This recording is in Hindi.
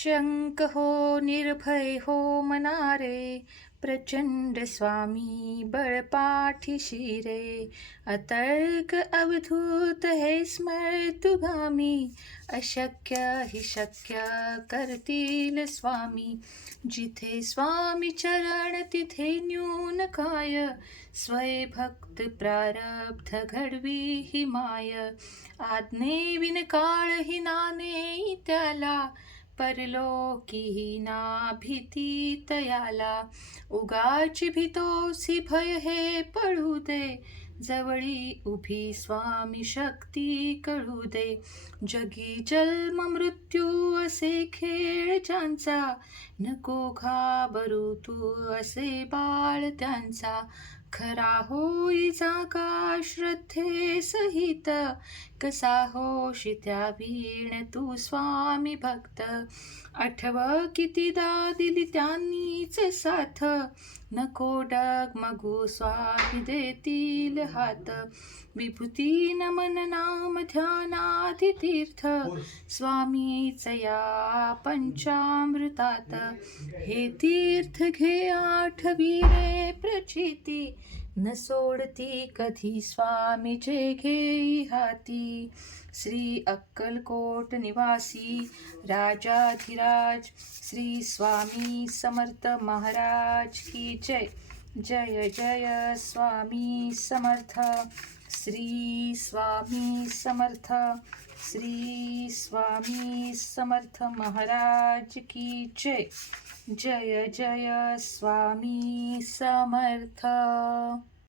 निशंक हो निर्भय हो मनारे प्रचंड स्वामी बळ पाठीशी रे अतर्क अवधूत हे स्मर्तुगामी अशक्य हि शक्य करतील स्वामी। जिथे स्वामी चरण, तिथे न्यून काय, स्वय भक्त प्रारब्ध घडवी ही माय। आज्ञे विन काळ ही नाने त्याला परलोकी ना भीती तयाला उगाची भीतोसी भय हे पडू दे. जवळी उभी स्वामी शक्ती कळू दे. जगी जन्म मृत्यू असे खेळ ज्यांचा नको घाबरू तू असे बाळ त्यांचा. खरा होई जागा श्रद्धे सहित कसा होशी त्या वीण तू स्वामी भक्त? आठव कितीदा दिली त्यांनीच साथ. नको डगमगू स्वामी देतील हात. विभूती नमन नाम ध्यानाधी तीर्थ स्वामीच या पंचामृतात. हे तीर्थ घे आठवी रे प्रचिती, न सोडती कधी स्वामी स्वामीचे घेई हाती श्री अक्कलकोट निवासी, राजाधिराज, श्री स्वामी समर्थ महाराज की जय। जय जय स्वामी समर्थ। श्री स्वामी समर्थ श्री स्वामी समर्थ महाराज की जय। जय जय स्वामी समर्थ।